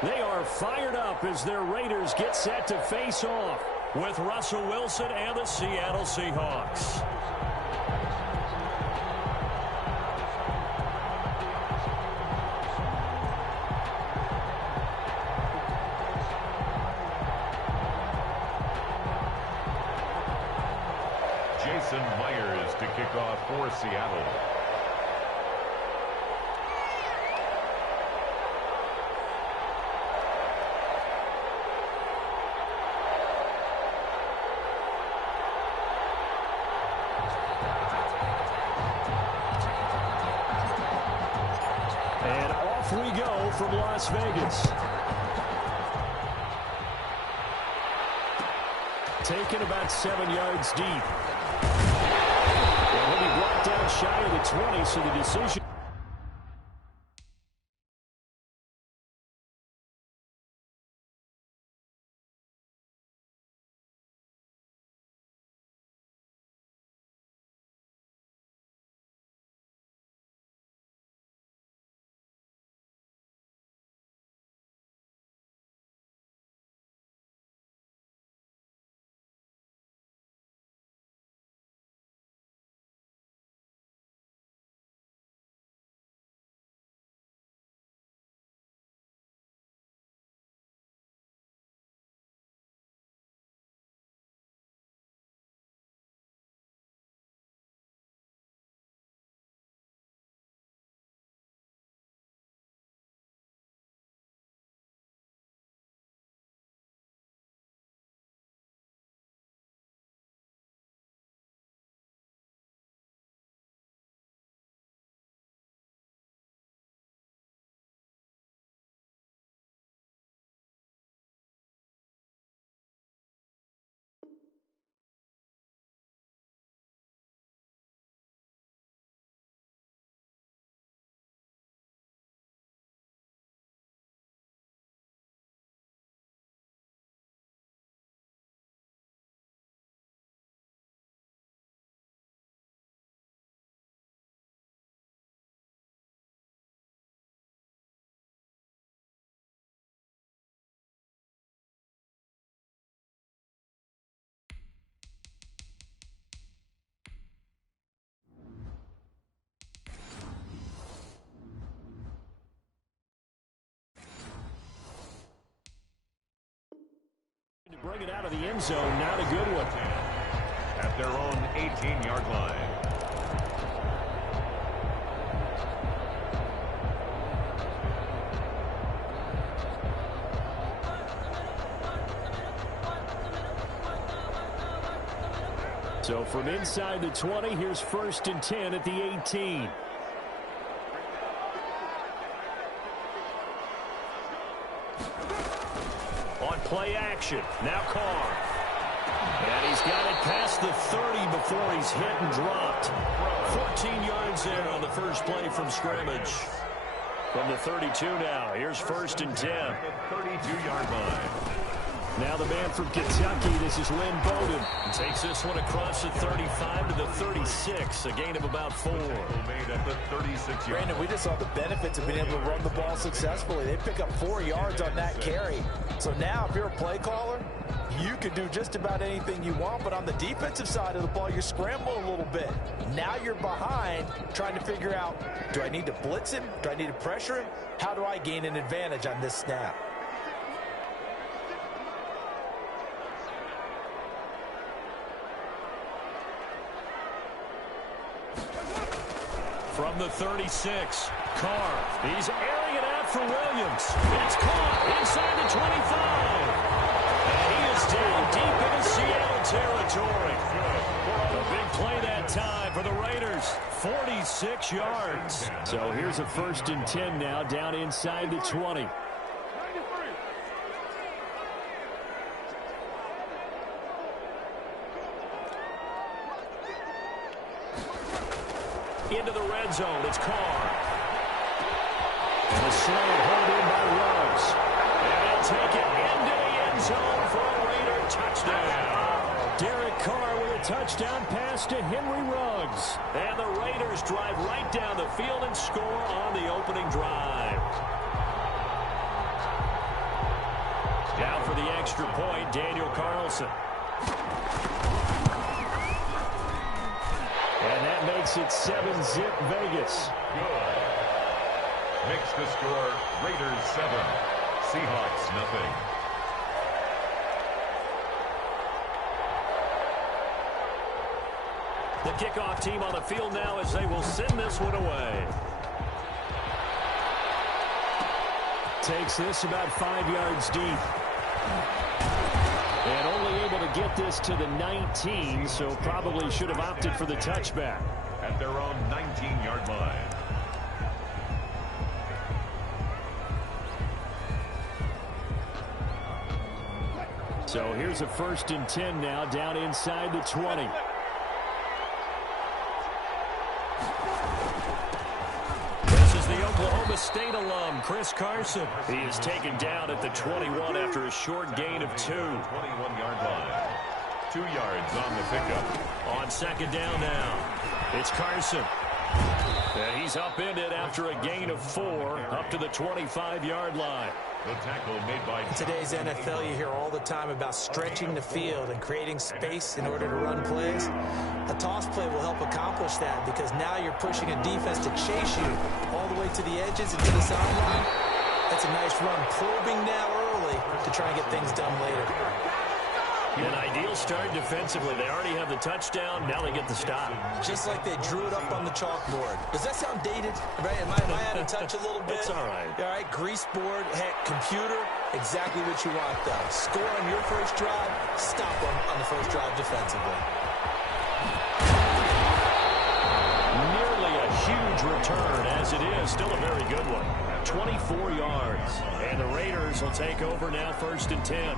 They are fired up as their Raiders get set to face off with Russell Wilson and the Seattle Seahawks. Jason Myers to kick off for Seattle. And off we go from Las Vegas. Taken about 7 yards deep. He'll be brought down shy of the 20, so the decision. To bring it out of the end zone, not a good one. At their own 18-yard line. So from inside the 20, here's 1st and 10 at the 18. On play action, now Carr. And he's got it past the 30 before he's hit and dropped. 14 yards there on the first play from scrimmage. From the 32 now, here's 1st and 10. 32-yard line. Now the man from Kentucky, this is Lynn Bowden. Takes this one across the 35 to the 36, a gain of about 4. Made at the 36-yard. Brandon, we just saw the benefits of being able to run the ball successfully. They pick up 4 yards on that carry. So now if you're a play caller, you can do just about anything you want, but on the defensive side of the ball, you're scrambling a little bit. Now you're behind trying to figure out, do I need to blitz him? Do I need to pressure him? How do I gain an advantage on this snap? From the 36, Carr. He's airing it out for Williams. It's caught inside the 25. And he is down deep into Seattle territory. A big play that time for the Raiders. 46 yards. So here's a 1st and 10 now down inside the 20. Into the red zone, it's Carr. And the slant held in by Ruggs. And they'll take it into the end zone for a Raider touchdown. Derek Carr with a touchdown pass to Henry Ruggs. And the Raiders drive right down the field and score on the opening drive. extra point, Daniel Carlson. And that makes it 7-zip Vegas. Good. Makes the score Raiders 7, Seahawks nothing. The kickoff team on the field now as they will send this one away. Takes this about 5 yards deep. And only able to get this to the 19, so probably should have opted for the touchback. At their own 19-yard line. So here's a 1st and 10 now, down inside the 20. This is the Oklahoma State alum, Chris Carson. He is taken down at the 21 after a short gain of 2. 21-yard line. 2 yards on the pickup. On 2nd down now, it's Carson. And he's upended after a gain of 4 up to the 25-yard line. The tackle made by... In today's NFL, you hear all the time about stretching the field and creating space in order to run plays. A toss play will help accomplish that because now you're pushing a defense to chase you all the way to the edges and to the sideline. That's a nice run, probing now early to try and get things done later. An ideal start defensively. They already have the touchdown. Now they get the stop. Just like they drew it up on the chalkboard. Does that sound dated? Right? Am I out of touch a little bit? It's all right. All right, grease board, heck, computer, exactly what you want, though. Score on your first drive, stop them on the first drive defensively. Nearly a huge return, as it is. Still a very good one. 24 yards. And the Raiders will take over now, 1st and 10.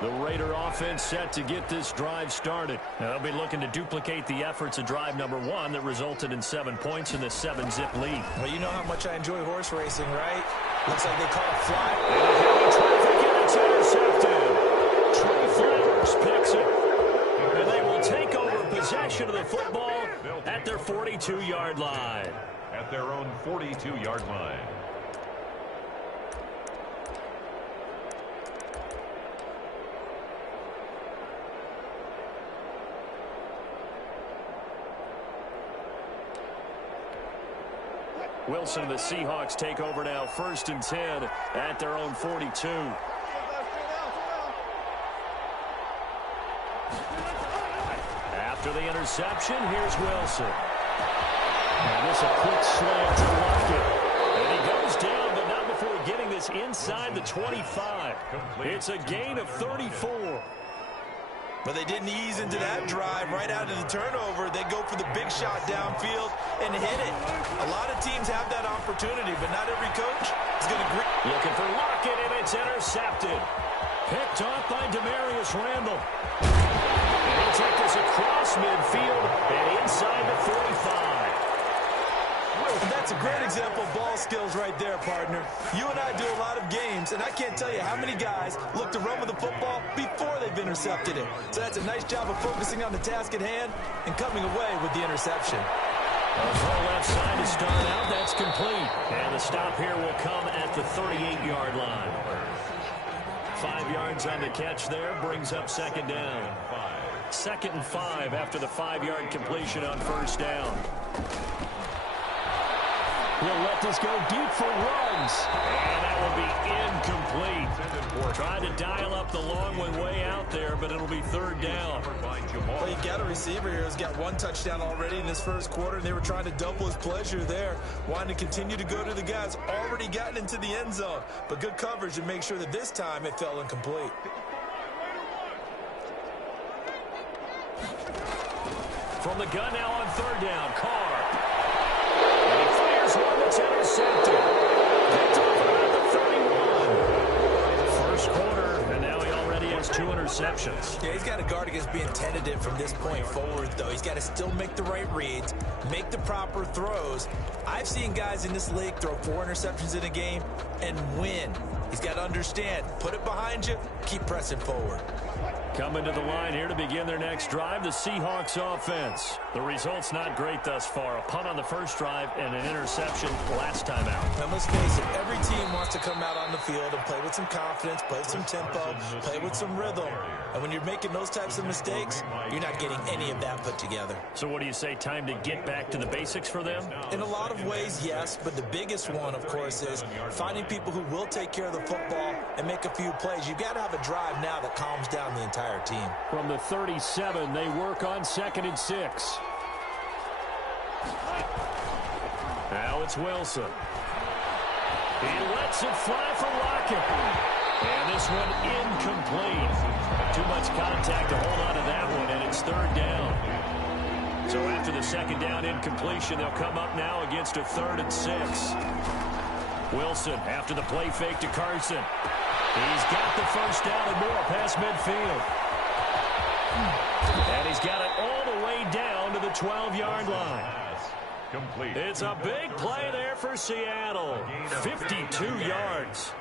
The Raider offense set to get this drive started. Now they'll be looking to duplicate the efforts of drive number 1 that resulted in 7 points in the 7-zip lead. Well, you know how much I enjoy horse racing, right? Looks like they caught a fly. And a heavy traffic, and it's intercepted. Trey Flowers picks it. And they will take over possession of the football at their 42-yard line. At their own 42-yard line. Wilson and the Seahawks take over now, 1st and 10 at their own 42. After the interception, here's Wilson. And this a quick slant to Lockett. And he goes down, but not before getting this inside the 25. It's a gain of 34. But they didn't ease into that drive right out of the turnover. They go for the big shot downfield and hit it. A lot of teams have that opportunity, but not every coach is going to... Looking for Lockett, and it's intercepted. Picked off by Demarius Randall. And he'll take this across midfield and inside the 45. And that's a great example of ball skills right there, partner. You and I do a lot of games, and I can't tell you how many guys look to run with the football before they've intercepted it. So that's a nice job of focusing on the task at hand and coming away with the interception. Full left side to start out. That's complete. And the stop here will come at the 38-yard line. 5 yards on the catch there. Brings up 2nd down. 2nd and 5 after the 5-yard completion on 1st down. He'll let this go deep for runs. And that will be incomplete. Tried to dial up the long one way out there, but it'll be 3rd down. Well, you got a receiver here who's got 1 touchdown already in this first quarter, and they were trying to double his pleasure there, wanting to continue to go to the guys already gotten into the end zone. But good coverage to make sure that this time it fell incomplete. From the gun now on 3rd down, Carr. And he fires one that's intercepted. Picked off about the 31. First quarter, and now he already has 2 interceptions. Yeah, he's got to guard against being tentative from this point forward, though. He's got to still make the right reads, make the proper throws. I've seen guys in this league throw 4 interceptions in a game and win. He's got to understand, put it behind you, keep pressing forward. Coming to the line here to begin their next drive, the Seahawks offense. The result's not great thus far. A punt on the first drive and an interception last time out. And let's face it, every team wants to come out on the field and play with some confidence, play with some tempo, play with some rhythm. And when you're making those types of mistakes, you're not getting any of that put together. So what do you say, time to get back to the basics for them? In a lot of ways, yes, but the biggest one, of course, is finding people who will take care of the football and make a few plays. You've got to have a drive now that calms down the entire team. From the 37, they work on 2nd and 6. Now it's Wilson. He lets it fly for Lockett. And this one incomplete. Too much contact to hold on to that one, and it's 3rd down. So after the 2nd down incompletion, they'll come up now against a 3rd and 6. Wilson after the play fake to Carson. He's got the first down and more past midfield. And he's got it all the way down to the 12-yard line. Complete. It's a big play there for Seattle. 52 yards.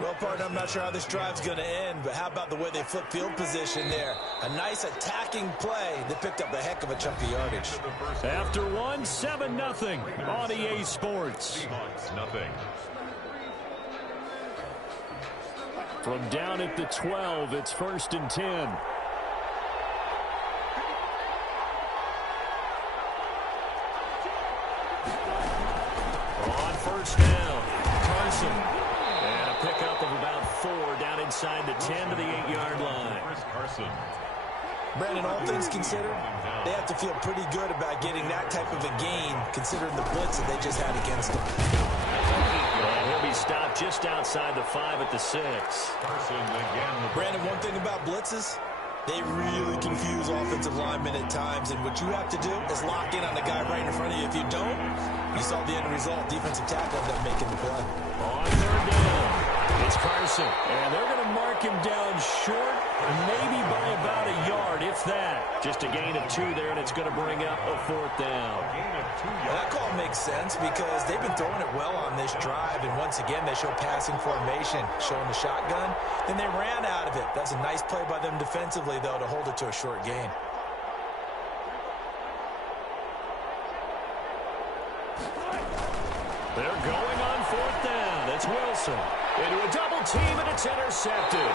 Well, partner, I'm not sure how this drive's going to end, but how about the way they flip field position there? A nice attacking play that picked up a heck of a chunk of yardage. After one, 7-0 on EA Sports. Nothing. From down at the 12, it's 1st and 10. On 1st down, Carson. And a pickup of about 4 down inside the 10 to the 8-yard line. Carson. Brandon, all things considered, they have to feel pretty good about getting that type of a gain, considering the blitz that they just had against them. And he'll be stopped just outside the 5 at the 6. Carson again. Brandon, one thing about blitzes, they really confuse offensive linemen at times, and what you have to do is lock in on the guy right in front of you. If you don't, you saw the end result. Defensive tackle ended up making the play. On 3rd down, it's Carson. And they're going to mark him down short, maybe by about a yard, if that. Just a gain of 2 there, and it's going to bring up a 4th down. Well, that call makes sense because they've been throwing it well on this drive, and once again, they show passing formation, showing the shotgun. Then they ran out of it. That's a nice play by them defensively, though, to hold it to a short gain. They're going on 4th down. It's Wilson. Into a double team, and it's intercepted.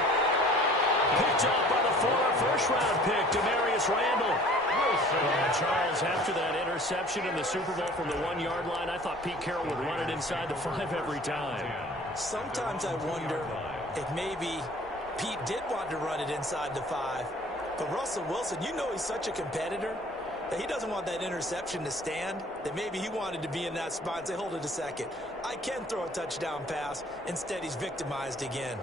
Picked up by the former first-round pick, Demarius Randall. Charles, after that interception in the Super Bowl from the 1-yard line, I thought Pete Carroll would run it inside the 5 every time. Sometimes I wonder if maybe Pete did want to run it inside the 5. But Russell Wilson, you know he's such a competitor that he doesn't want that interception to stand, that maybe he wanted to be in that spot and say, hold it a second. I can throw a touchdown pass. Instead, he's victimized again.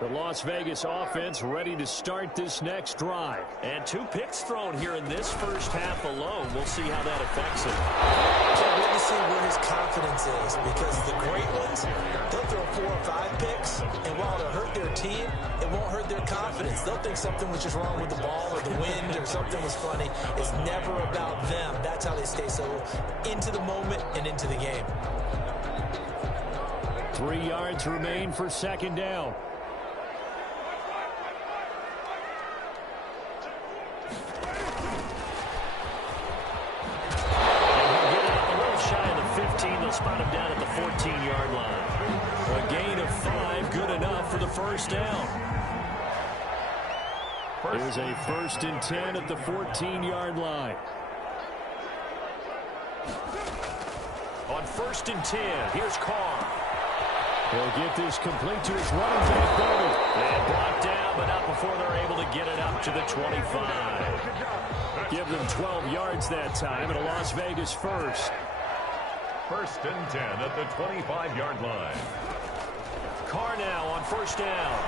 The Las Vegas offense ready to start this next drive. And 2 picks thrown here in this first half alone. We'll see how that affects him. Can't wait to see where his confidence is, because the great ones, they'll throw 4 or 5 picks, and while it'll hurt their team, it won't hurt their confidence. They'll think something was just wrong with the ball or the wind or something was funny. It's never about them. That's how they stay so into the moment and into the game. 3 yards remain for 2nd down. Spot him down at the 14-yard line. A gain of 5, good enough for the first down. Here's a 1st and 10 at the 14-yard line. On 1st and 10, here's Carr. He'll get this complete to his running back, Bobby. And brought down, but not before they're able to get it up to the 25. Give them 12 yards that time, and a Las Vegas first. 1st and 10 at the 25-yard line. Carr now on 1st down.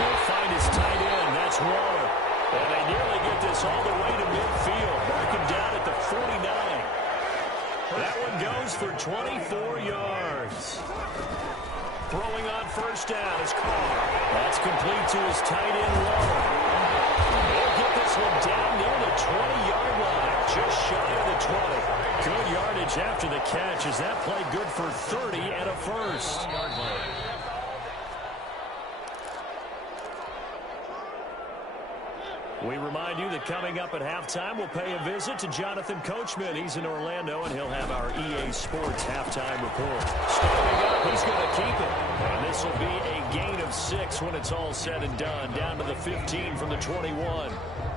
He'll find his tight end. That's Waller. And they nearly get this all the way to midfield. Mark him down at the 49. That one goes for 24 yards. Throwing on 1st down is Carr. That's complete to his tight end, Waller. He'll get this one down near the 20-yard line. Just shy of the 20. Good yardage after the catch. Is that play good for 30 and a first? We remind you that coming up at halftime, we'll pay a visit to Jonathan Coachman. He's in Orlando, and he'll have our EA Sports halftime report. Starting up, he's going to keep it. And this will be a gain of 6 when it's all said and done. Down to the 15 from the 21.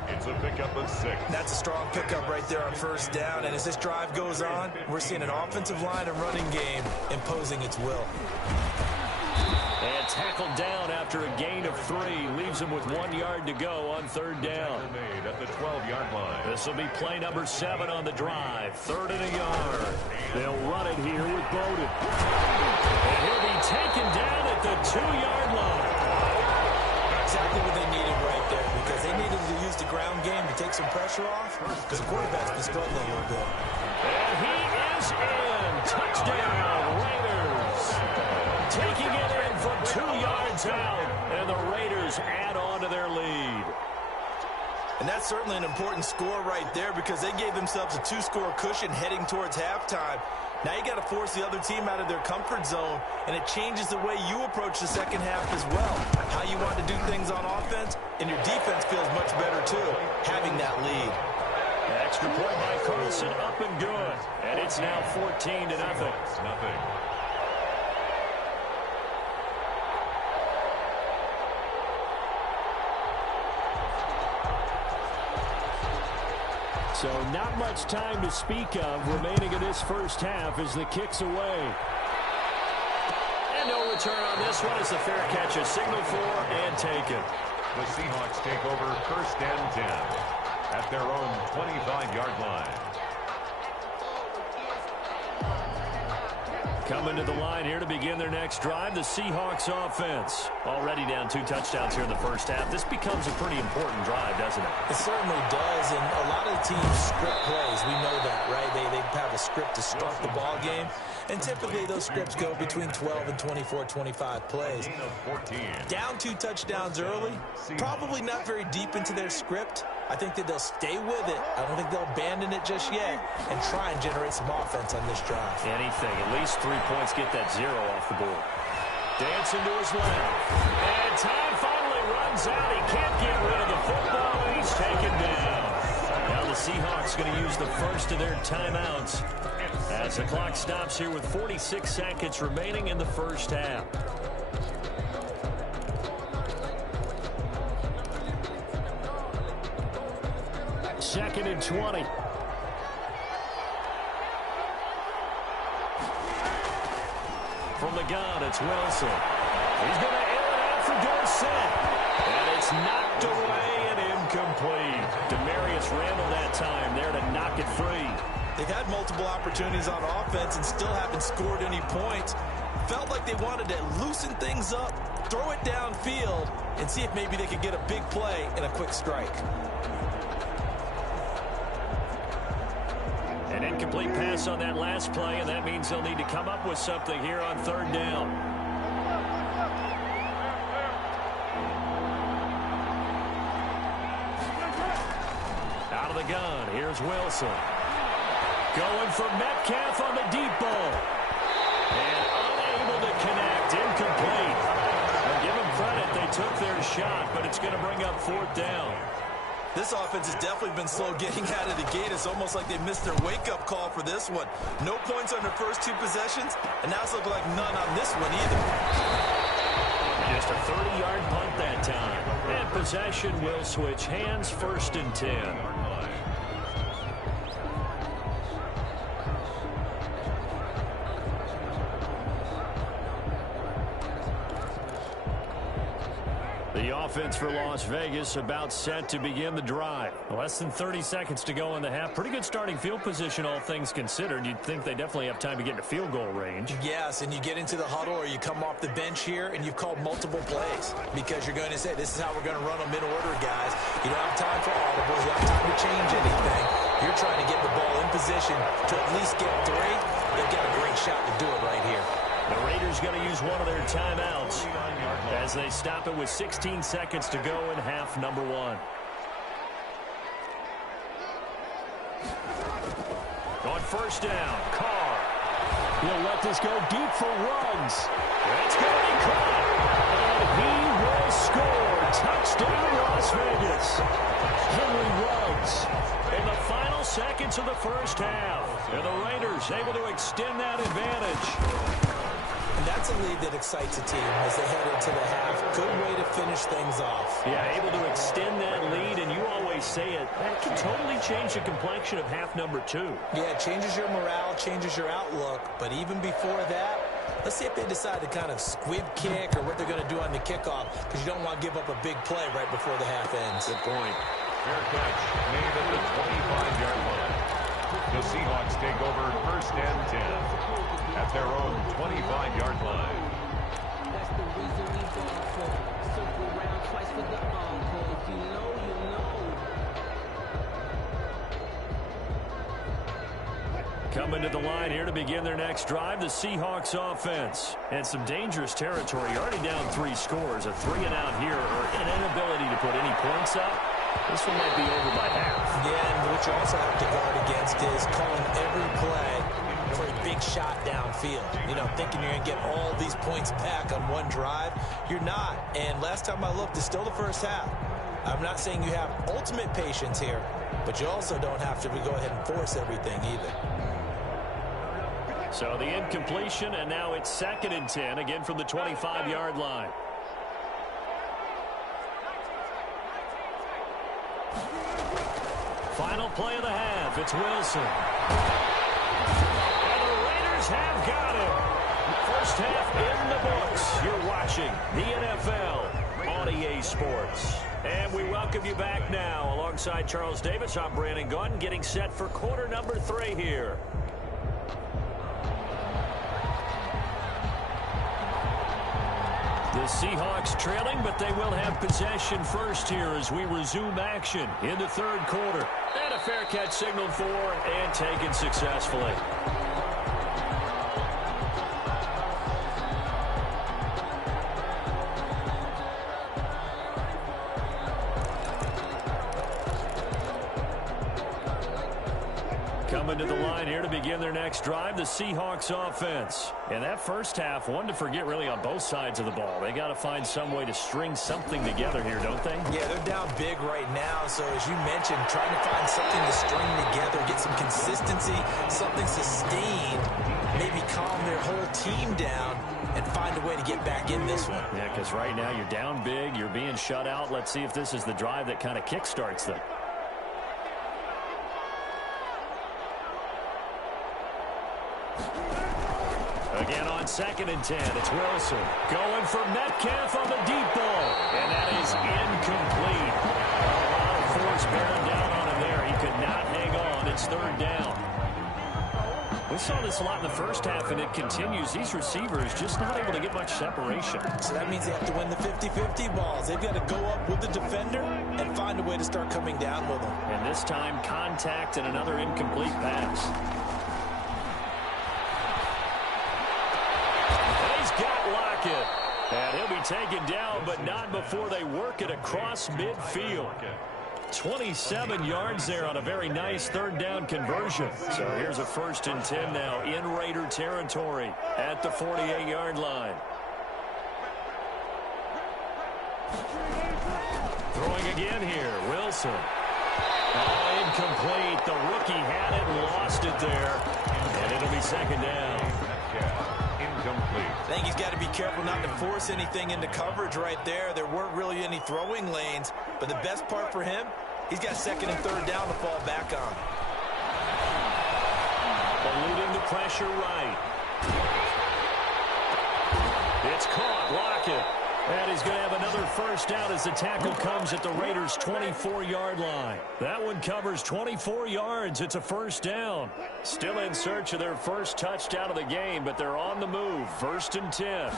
It's a pickup of 6. That's a strong pickup right there on first down. And as this drive goes on, we're seeing an offensive line and running game imposing its will. And tackled down after a gain of 3. Leaves him with 1 yard to go on third down. Made at the 12-yard line. This will be play number 7 on the drive. 3rd and a yard. They'll run it here with Bowden. And he'll be taken down at the 2-yard line. Exactly what they needed right there, because they needed to use the ground game to take some pressure off, because the quarterback's been struggling a little bit. And he is in. Touchdown, Raiders. Taking it in from 2 yards out, and the Raiders add on to their lead. And that's certainly an important score right there, because they gave themselves a 2-score cushion heading towards halftime. Now you got to force the other team out of their comfort zone, and it changes the way you approach the second half as well. How you want to do things on offense, and your defense feels much better too, having that lead. Extra point by Carlson, up and good. And it's now 14-0. Nothing. So not much time to speak of remaining in this first half as the kick's away. And no return on this one as the fair catch is signaled for and taken. The Seahawks take over 1st and 10 at their own 25-yard line. Coming to the line here to begin their next drive, the Seahawks offense. Already down 2 touchdowns here in the first half. This becomes a pretty important drive, doesn't it? It certainly does, and a lot of the teams script plays. We know that, right? They have a script to start the ball game, and typically those scripts go between 12 and 24, 25 plays. Down 2 touchdowns early, probably not very deep into their script. I think that they'll stay with it. I don't think they'll abandon it just yet and try and generate some offense on this drive. Anything. At least 3 points, get that 0 off the board. Dancing to his left. And time finally runs out. He can't get rid of the football, and he's taken down. Now the Seahawks going to use the first of their timeouts as the clock stops here with 46 seconds remaining in the first half. Second and 20. From the gun, it's Wilson. He's going to air it out for Dorsett. And it's knocked away and incomplete. Demarius Randall that time there to knock it free. They've had multiple opportunities on offense and still haven't scored any points. Felt like they wanted to loosen things up, throw it downfield, and see if maybe they could get a big play and a quick strike. An incomplete pass on that last play, and that means they'll need to come up with something here on third down. Out of the gun, here's Wilson. Going for Metcalf on the deep ball. And unable to connect, incomplete. Well, give them credit, they took their shot, but it's going to bring up 4th down. This offense has definitely been slow getting out of the gate. It's almost like they missed their wake-up call for this one. No points on their first 2 possessions, and now it's looking like none on this one either. Just a 30-yard punt that time. And possession will switch hands, 1st and 10. The offense for Las Vegas about set to begin the drive. Less than 30 seconds to go in the half. Pretty good starting field position, all things considered. You'd think they definitely have time to get into field goal range. Yes, and you get into the huddle or you come off the bench here and you've called multiple plays because you're going to say, this is how we're going to run them in order, guys. You don't have time for audibles. You don't have time to change anything. You're trying to get the ball in position to at least get 3. They've got a great shot to do it right here. The Raiders going to use one of their timeouts as they stop it with 16 seconds to go in half number 1. On first down, Carr. He'll let this go deep for Ruggs. It's going to be caught. And he will score. Touchdown, Las Vegas. Henry Ruggs in the final seconds of the first half. And the Raiders able to extend that advantage. And that's a lead that excites a team as they head into the half. Good way to finish things off. Yeah, able to extend that lead, and you always say it, that can totally change the complexion of half number 2. Yeah, it changes your morale, changes your outlook. But even before that, let's see if they decide to kind of squib kick or what they're going to do on the kickoff, because you don't want to give up a big play right before the half ends. Good point. Fair catch made at the 25-yard line. The Seahawks take over first and 10 at their own 25-yard line. That's the reason we ball for. Circle around twice for the encore. If you know, you know. Coming to the line here to begin their next drive, the Seahawks offense. And some dangerous territory. Already down 3 scores. A 3 and out here, or an inability to put any points up. This one might be over by half. Yeah, and what you also have to guard against is calling every play for a big shot downfield. You know, thinking you're going to get all these points back on one drive. You're not. And last time I looked, it's still the first half. I'm not saying you have ultimate patience here, but you also don't have to go ahead and force everything either. So the incompletion, and now it's 2nd and 10, again from the 25-yard line. Final play of the half. It's Wilson. And the Raiders have got him. First half in the books. You're watching the NFL on EA Sports. And we welcome you back now. Alongside Charles Davis, I'm Brandon Gunn, getting set for quarter number 3 here. The Seahawks trailing, but they will have possession first here as we resume action in the 3rd quarter. And a fair catch signaled for and taken successfully. Coming to the line here to begin their next drive, the Seahawks offense. And that first half, one to forget really on both sides of the ball. They got to find some way to string something together here, don't they? Yeah, they're down big right now. So as you mentioned, trying to find something to string together, get some consistency, something sustained, maybe calm their whole team down and find a way to get back in this one. Yeah, because right now you're down big, you're being shut out. Let's see if this is the drive that kind of kickstarts them. Again on 2nd and 10, it's Wilson going for Metcalf on the deep ball, and that is incomplete. A lot of force bearing down on him there. He could not hang on. It's 3rd down. We saw this a lot in the first half, and it continues. These receivers just not able to get much separation. So that means they have to win the 50-50 balls. They've got to go up with the defender and find a way to start coming down with them. And this time, contact and another incomplete pass. And he'll be taken down, but not before they work it across midfield. 27 yards there on a very nice 3rd down conversion. So here's a 1st and 10 now in Raider territory at the 48-yard line. Throwing again here, Wilson. Oh, incomplete. The rookie had it and lost it there. And it'll be 2nd down. Incomplete. I think he's got to be careful not to force anything into coverage right there. There weren't really any throwing lanes, but the best part for him, he's got 2nd and 3rd down to fall back on. Eluding the pressure right. It's caught. Lockett. And he's going to have another 1st down as the tackle comes at the Raiders' 24-yard line. That one covers 24 yards. It's a 1st down. Still in search of their first touchdown of the game, but they're on the move. 1st and 10.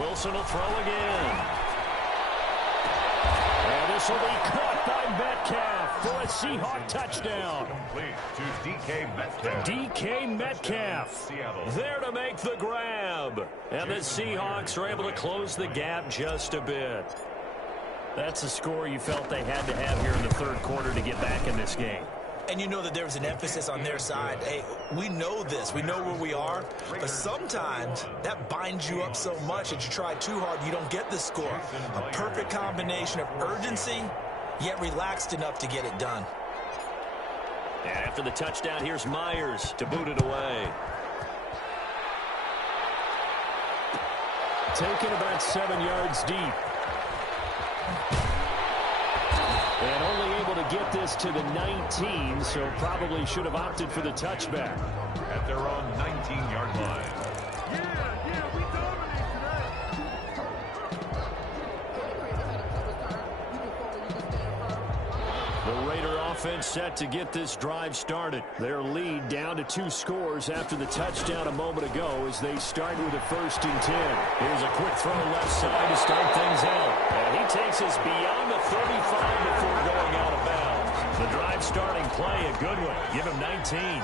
Wilson will throw again. And this will be caught by Metcalf for a Seahawk touchdown. Complete to DK Metcalf. DK Metcalf there to make the grab. And the Seahawks are able to close the gap just a bit. That's a score you felt they had to have here in the 3rd quarter to get back in this game. And you know that there was an emphasis on their side. Hey, we know this. We know where we are. But sometimes that binds you up so much that you try too hard, you don't get the score. A perfect combination of urgency, yet relaxed enough to get it done. And after the touchdown, here's Myers to boot it away. Taken about 7 yards deep. And only able to get this to the 19, so probably should have opted for the touchback. At their own 19-yard line. Yeah, we dominate today. The Raider offense set to get this drive started. Their lead down to 2 scores after the touchdown a moment ago as they start with a 1st and 10. Here's a quick throw left side to start things out. And he takes us beyond the 35 before going out of bounds. The drive starting play, a good one. Give him 19.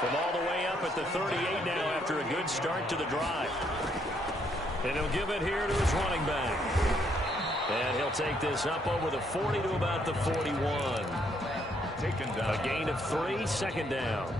From all the way up at the 38 now after a good start to the drive. And he'll give it here to his running back. And he'll take this up over the 40 to about the 41. Taken down. A gain of 3, 2nd down.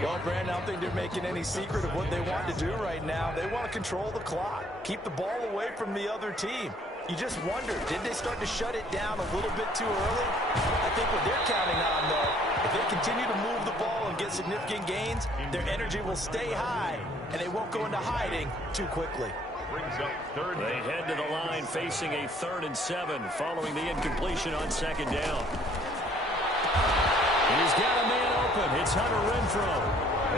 Well, Brandon, I don't think they're making any secret of what they want to do right now. They want to control the clock, keep the ball away from the other team. You just wonder, did they start to shut it down a little bit too early? I think what they're counting on, though, if they continue to move the ball and get significant gains, their energy will stay high, and they won't go into hiding too quickly. Brings up 3rd. They head to the line facing a 3rd and 7 following the incompletion on 2nd down. He's got a man open. It's Hunter Renfrow.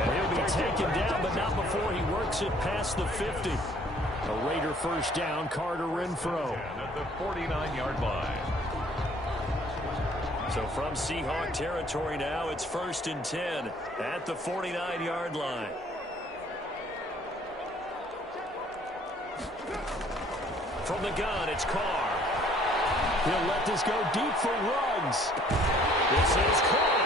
And he'll be taken down, but not before he works it past the 50. A Raider 1st down, Carter Renfrow. At the 49-yard line. So from Seahawk territory now, it's 1st and 10 at the 49-yard line. From the gun, it's Carr. He'll let this go deep for Ruggs. This is Carr.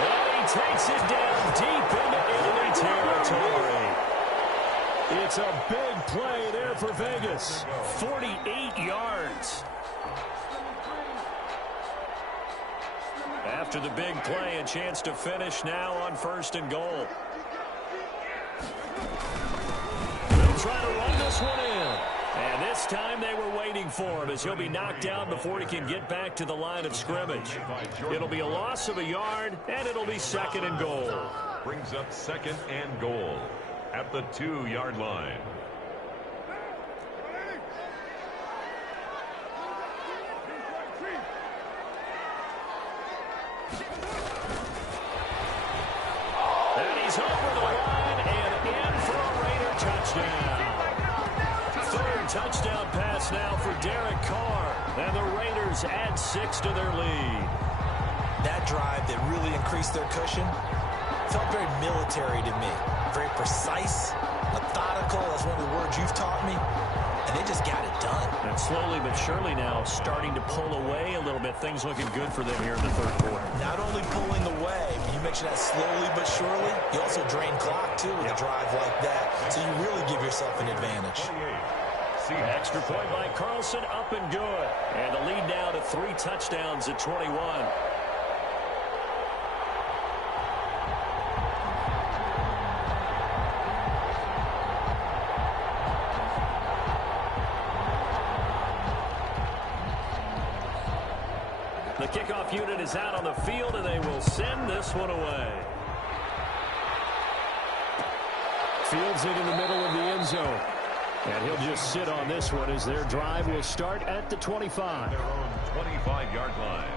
And he takes it down deep into enemy territory. It's a big play there for Vegas. 48 yards. After the big play, a chance to finish now on 1st and goal. They'll try to run this one in. And this time they were waiting for him as he'll be knocked down before he can get back to the line of scrimmage. It'll be a loss of a yard, and it'll be 2nd and goal. Brings up 2nd and goal at the 2-yard line. And he's over the line and in for a Raider touchdown. 3rd touchdown pass now for Derek Carr. And the Raiders add 6 to their lead. That drive that really increased their cushion felt very military to me. Very precise, methodical, that's one of the words you've taught me. And they just got it done. And slowly but surely now starting to pull away a little bit. Things looking good for them here in the 3rd quarter. Not only pulling away, but you mentioned that slowly but surely. You also drain clock, too, with a drive like that. So you really give yourself an advantage. Extra point by Carlson, up and good. And the lead now to 3 touchdowns at 21. The kickoff unit is out on the field, and they will send this one away. Fields it in the middle of the end zone. And he'll just sit on this one as their drive will start at the 25. Their own 25-yard line.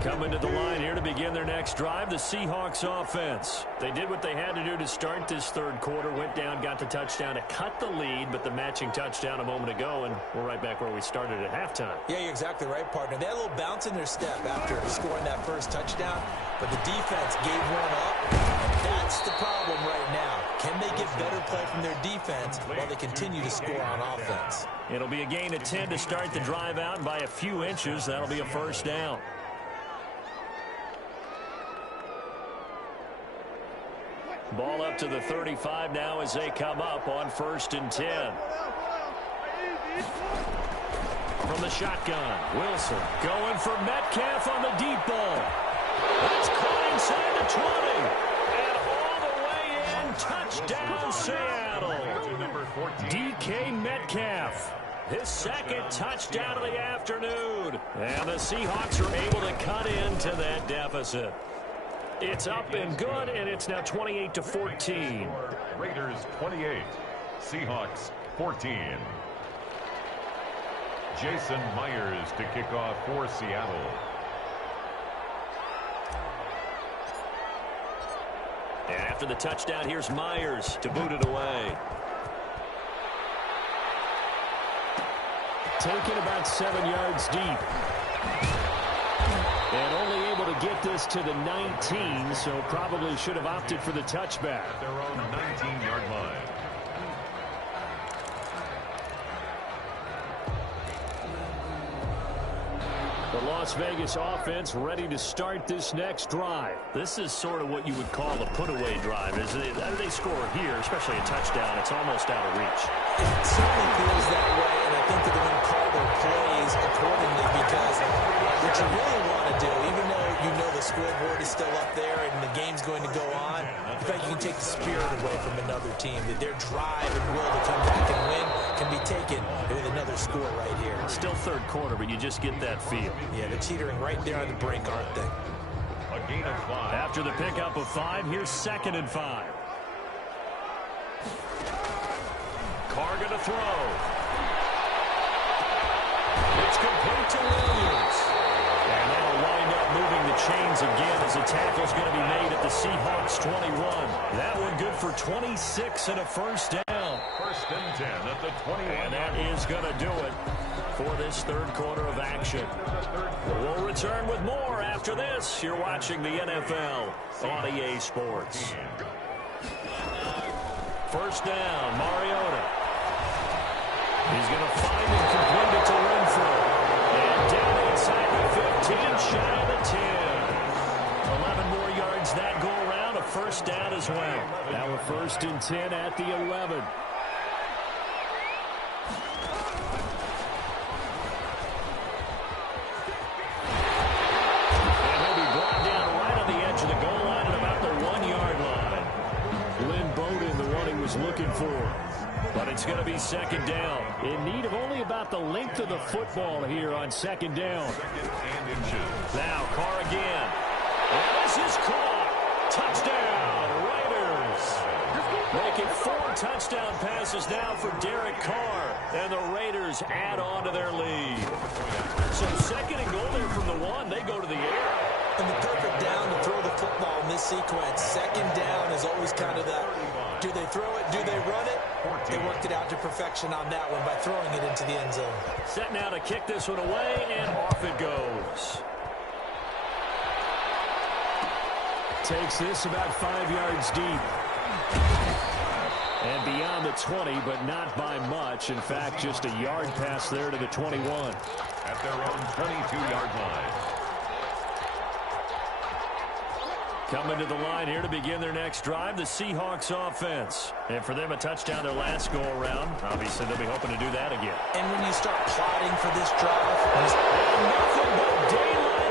Coming to the line here to begin their next drive, the Seahawks offense. They did what they had to do to start this 3rd quarter, went down, got the touchdown to cut the lead, but the matching touchdown a moment ago, and we're right back where we started at halftime. Yeah, you're exactly right, partner. They had a little bounce in their step after scoring that 1st touchdown, but the defense gave one up, and that's the problem right now. Can they get better play from their defense while they continue to score on offense? It'll be a gain of 10 to start the drive out, and by a few inches, that'll be a 1st down. Ball up to the 35 now as they come up on 1st and 10. From the shotgun, Wilson going for Metcalf on the deep ball. That's caught inside the 20. And all the way in, touchdown Seattle. DK Metcalf, his 2nd touchdown of the afternoon. And the Seahawks are able to cut into that deficit. It's up and good, and it's now 28-14. Raiders 28, Seahawks 14. Jason Myers to kick off for Seattle. And after the touchdown, here's Myers to boot it away. Taken about 7 yards deep. And only able to get this to the 19, so probably should have opted for the touchback. At their own 19-yard line. The Las Vegas offense ready to start this next drive. This is sort of what you would call a put-away drive. As they score here, especially a touchdown, it's almost out of reach. It certainly feels that way, and I think they're going to call their plays accordingly because what you really want to do, even though you know the scoreboard is still up there and the game's going to go on, in fact, you can take the spirit away from another team. That their drive and will to come back and win can be taken with another score right here. Still 3rd quarter, but you just get that feel. Yeah, they're teetering right there on the brink, aren't they? A gain of 5. After the pickup of 5, here's 2nd and 5. Carr going to throw. It's complete to Williams. And that'll wind up moving the chains again as the tackle's going to be made at the Seahawks 21. That one good for 26 and a 1st down. 1st and 10 at the 21. And that is going to do it for this 3rd quarter of action. We'll return with more after this. You're watching the NFL on EA Sports. 1st down, Mariota. He's going to find and complete it to Renfro. And down inside the 15, shy of the 10. 11 more yards that go around, a 1st down as well. Now a 1st and 10 at the 11. And he'll be brought down right on the edge of the goal line at about the 1-yard line. Lynn Bowden, the one he was looking for. But it's going to be 2nd down. In need of only about the length of the football here on 2nd down. 2nd and inches. Now Carr again. And this is caught. Touchdown, Raiders. Making 4 touchdown passes now for Derek Carr. And the Raiders add on to their lead. So 2nd and goal there from the 1. They go to the air. And the perfect down to throw the football in this sequence. 2nd down is always kind of that. Do they throw it? Do they run it? They worked it out to perfection on that one by throwing it into the end zone. Set now to kick this one away, and off it goes. Takes this about 5 yards deep. And beyond the 20, but not by much. In fact, just a yard pass there to the 21. At their own 22-yard line. Coming to the line here to begin their next drive, the Seahawks offense. And for them, a touchdown their last go-around. Obviously, they'll be hoping to do that again. And when you start plotting for this drive, nothing but daylight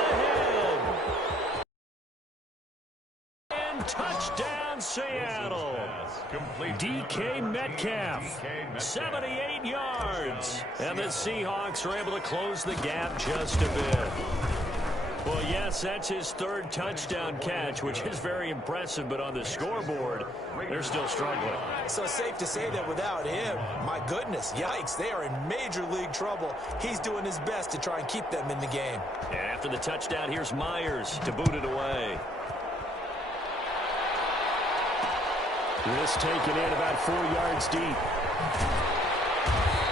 ahead. And touchdown, Seattle. DK Metcalf, 78 yards. And the Seahawks are able to close the gap just a bit. Well, yes, that's his 3rd touchdown catch, which is very impressive, but on the scoreboard, they're still struggling. So safe to say that without him, my goodness, yikes, they are in major league trouble. He's doing his best to try and keep them in the game. And after the touchdown, here's Myers to boot it away. This taken in about 4 yards deep.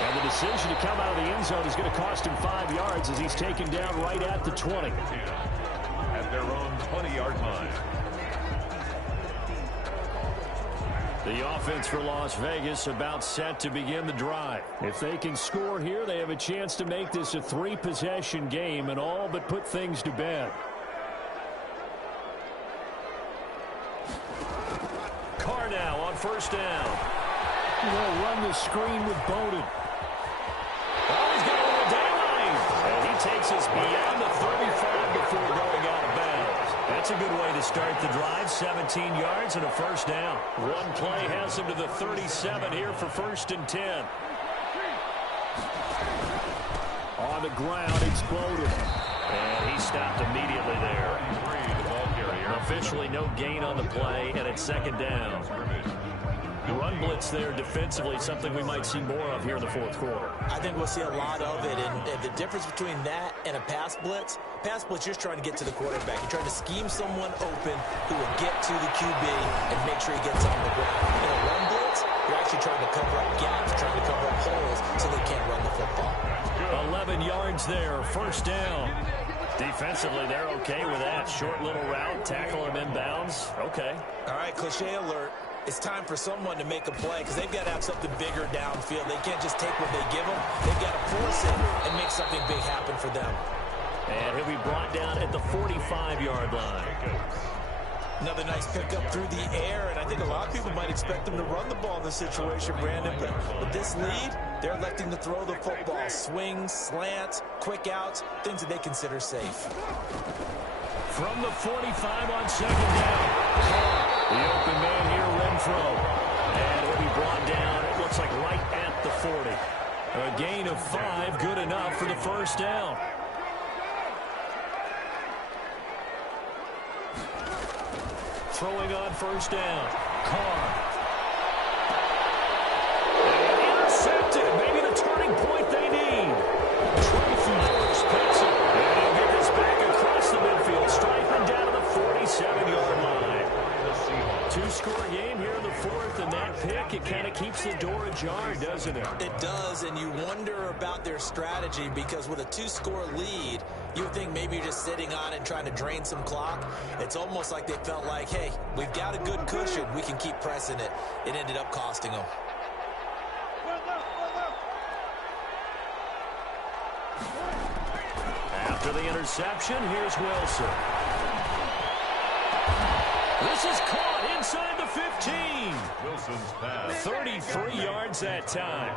And the decision to come out of the end zone is going to cost him 5 yards as he's taken down right at the 20. At their own 20-yard line. The offense for Las Vegas about set to begin the drive. If they can score here, they have a chance to make this a 3-possession game and all but put things to bed. first down. They'll run the screen with Bowden. Oh, he's got a little daylight. And he takes us beyond the 35 before going out of bounds. That's a good way to start the drive. 17 yards and a first down. One play has him to the 37 here for 1st and 10. On the ground, exploded. And he stopped immediately there. Officially no gain on the play, and it's 2nd down. The run blitz there defensively, something we might see more of here in the 4th quarter. I think we'll see a lot of it, and the difference between that and a pass blitz, you're trying to get to the quarterback. You're trying to scheme someone open who will get to the QB and make sure he gets on the ground. In a run blitz, you're actually trying to cover up gaps, trying to cover up holes so they can't run the football. 11 yards there, 1st down. Defensively, they're okay with that. Short little route, tackle him inbounds. Okay. All right, cliche alert. It's time for someone to make a play because they've got to have something bigger downfield. They can't just take what they give them. They've got to force it and make something big happen for them. And he'll be brought down at the 45-yard line. Another nice pickup through the air, and I think a lot of people might expect them to run the ball in this situation, Brandon, but with this lead, they're electing to throw the football. Swings, slants, quick outs, things that they consider safe. From the 45 on 2nd down. The open man here, Renfro. And he'll be brought down, it looks like right at the 40. A gain of 5, good enough for the 1st down. Throwing on 1st down. Carr. And intercepted. Maybe the turning point they need. Trey Flowers picks it. And he'll get this back across the midfield. Striping down to the 47-yard line. 2-score game here in the 4th, and that pick, it kind of keeps the door ajar, doesn't it? It does, and you wonder about their strategy because with a 2-score lead, you would think maybe you're just sitting on it and trying to drain some clock. It's almost like they felt like, hey, we've got a good cushion. We can keep pressing it. It ended up costing them. After the interception, here's Wilson. This is caught inside the 15. Wilson's pass. 33 yards that time.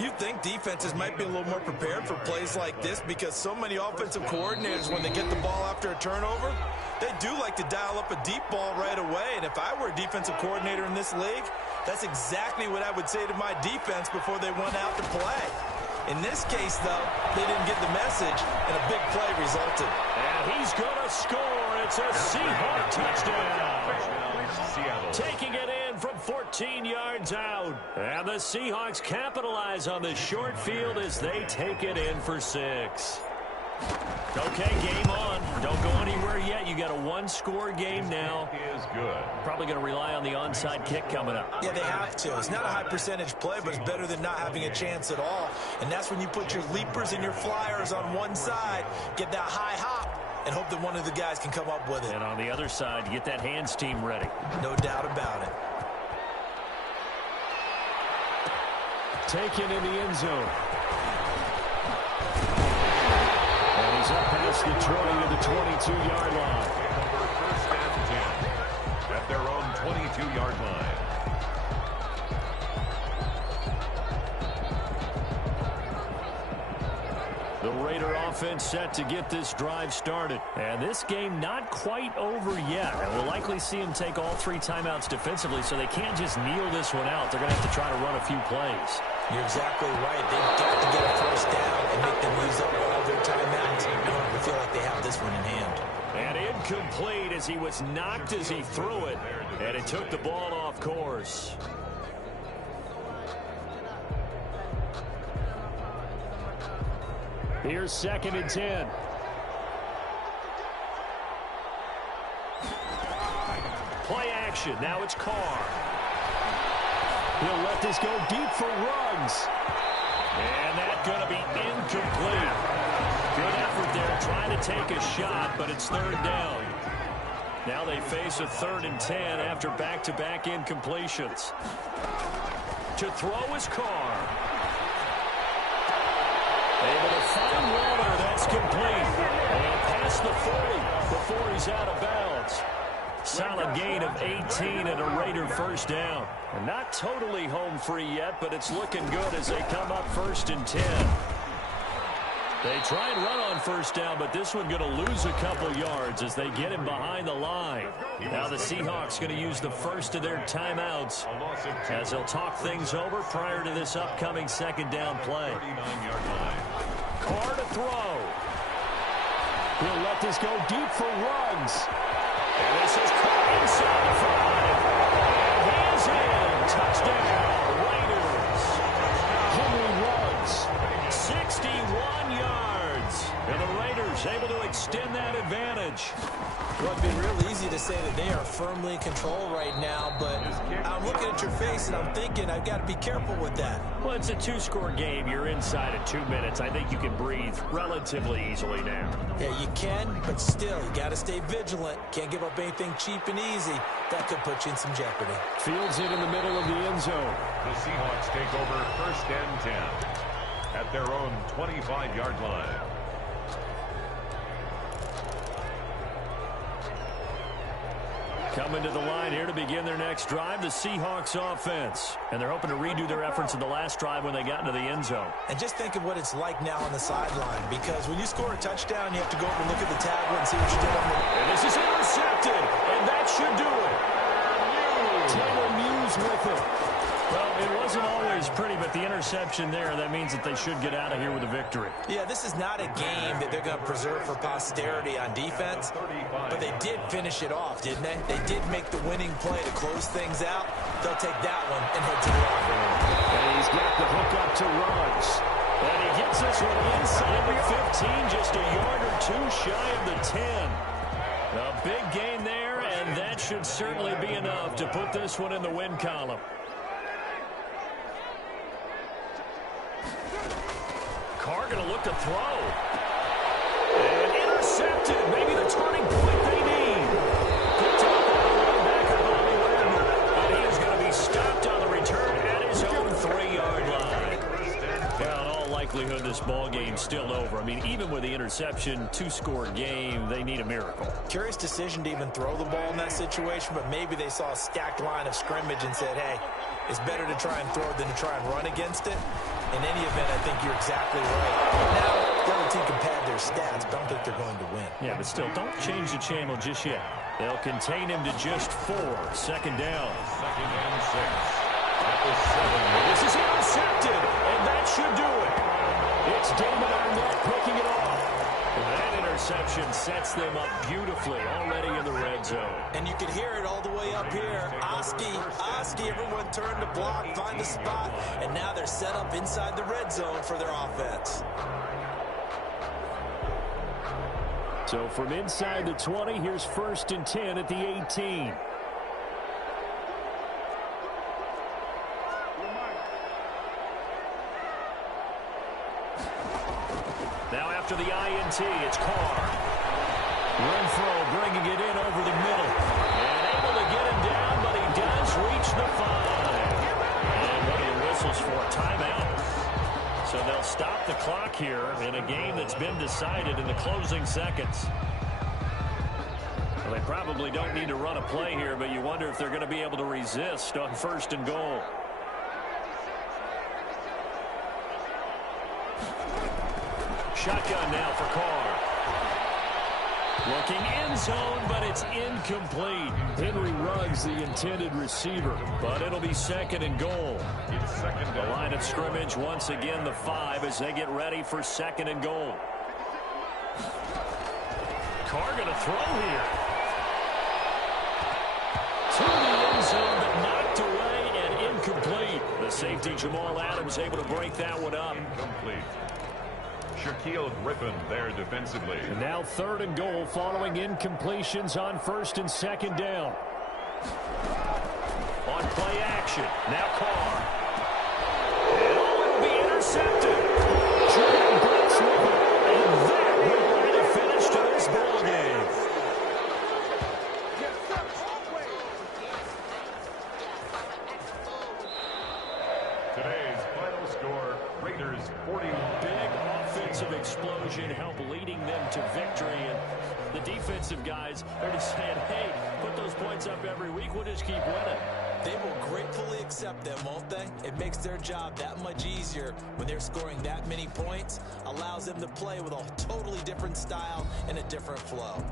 You'd think defenses might be a little more prepared for plays like this because so many offensive coordinators, when they get the ball after a turnover, they do like to dial up a deep ball right away. And if I were a defensive coordinator in this league, that's exactly what I would say to my defense before they went out to play. In this case, though, they didn't get the message, and a big play resulted. And he's going to score. It's a Seahawk touchdown. Taking it in from 14 yards out. And the Seahawks capitalize on the short field as they take it in for 6. Okay, game on. Don't go anywhere yet. You got a 1-score game now. Is good. Probably going to rely on the onside kick coming up. Yeah, they have to. It's not a high percentage play, but it's better than not having a chance at all. And that's when you put your leapers and your flyers on one side, get that high hop, and hope that one of the guys can come up with it. And on the other side, get that hands team ready. No doubt about it. Taken in the end zone. And he's up past the 20 to the 22-yard line. Over 1st and 10 at their own 22-yard line. The Raider offense set to get this drive started. And this game not quite over yet. And we'll likely see them take all 3 timeouts defensively, so they can't just kneel this one out. They're going to have to try to run a few plays. You're exactly right. They've got to get a first down and make them use up all their timeouts in order to feel like they have this one in hand. And incomplete as he was knocked as he threw it. And it took the ball off course. Here's 2nd and 10. Play action. Now it's Carr. He'll let this go deep for Ruggs. And that's going to be incomplete. Good effort there trying to take a shot, but it's 3rd down. Now they face a 3rd and 10 after back-to-back incompletions. To throw is Carr. Able to find Waller. That's complete. And past the 40 before he's out of bounds. Solid gain of 18 and a Raider first down. And not totally home free yet, but it's looking good as they come up 1st and 10. They try and run on first down, but this one going to lose a couple yards as they get him behind the line. Now the Seahawks going to use the first of their timeouts as they'll talk things over prior to this upcoming 2nd down play. Carr to throw. He'll let this go deep for Ruggs. And this is Carr inside the 5. And he is in. Touchdown, Raiders. Henry Ruggs. 61 yards. And the Raiders able to extend that advantage. Well, it'd be real easy to say that they are firmly in control right now, but I'm looking at your face and I'm thinking I've got to be careful with that. Well, it's a 2-score game. You're inside at 2 minutes. I think you can breathe relatively easily now. Yeah, you can, but still, you got to stay vigilant. Can't give up anything cheap and easy. That could put you in some jeopardy. Fields it in the middle of the end zone. The Seahawks take over 1st and 10 at their own 25-yard line. Coming to the line here to begin their next drive, the Seahawks offense. And they're hoping to redo their efforts in the last drive when they got into the end zone. And just think of what it's like now on the sideline, because when you score a touchdown, you have to go over and look at the tablet and see what you did on the... And this is intercepted, and that should do it. Taylor Muse with it. Well, it wasn't always pretty, but the interception there, that means that they should get out of here with a victory. Yeah, this is not a game that they're going to preserve for posterity on defense, but they did finish it off, didn't they? They did make the winning play to close things out. They'll take that one and head to the locker room. And he's got the hook up to Ruggs. And he gets this one inside the 15, just a yard or two shy of the 10. A big gain there, and that should certainly be enough to put this one in the win column. Carr going to look to throw. And intercepted. Maybe the turning point they need. Good talk on the run back of Bobby Wagner. And he is going to be stopped on the return at his own 3-yard line. Now, in all likelihood, this ball game's still over. I mean, even with the interception, 2-score game, they need a miracle. Curious decision to even throw the ball in that situation, but maybe they saw a stacked line of scrimmage and said, hey, it's better to try and throw than to try and run against it. In any event, I think you're exactly right. Now, the other team can pad their stats, but I don't think they're going to win. Yeah, but still, don't change the channel just yet. They'll contain him to just 4. 2nd down. 2nd and 6. At the 7. This is intercepted, and that should do it. It's Damon Arnett picking it off. And that interception sets them up beautifully already in the red zone. And you can hear it all the way up here. Oski, everyone turned to block, find a spot, and now they're set up inside the red zone for their offense. So from inside the 20, here's 1st and 10 at the 18. Now after the INT, it's Carr. Renfro bringing it in over the middle. And able to get him down, but he does reach the 5. And what are the whistles for? Timeout. So they'll stop the clock here in a game that's been decided in the closing seconds. Well, they probably don't need to run a play here, but you wonder if they're going to be able to resist on 1st and goal. Shotgun now for Carr. Looking end zone, but it's incomplete. Henry Ruggs, the intended receiver. But it'll be 2nd and goal. It's 2nd The down. line of scrimmage, once again, the 5 as they get ready for 2nd and goal. Carr going to throw here. To the end zone, but knocked away and incomplete. The safety, Jamal Adams, able to break that one up. Incomplete. Shaquille Griffin there defensively. And now 3rd and goal following incompletions on 1st and 2nd down. On play action. Now Carr. And it'll be intercepted. Jordan Brooks with it. And that will bring a finish to this ball game. Today's final final score, Raiders 40. Big offensive explosion helped leading them to victory. And the defensive guys are just saying, hey, put those points up every week. We'll just keep winning. They will gratefully accept them, won't they? It makes their job that much easier when they're scoring that many points. Allows them to play with a totally different style and a different flow.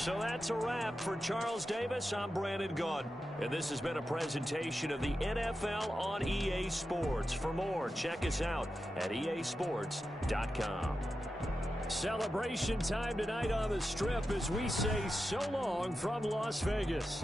So that's a wrap for Charles Davis. I'm Brandon Gaudin, and this has been a presentation of the NFL on EA Sports. For more, check us out at easports.com. Celebration time tonight on the Strip as we say so long from Las Vegas.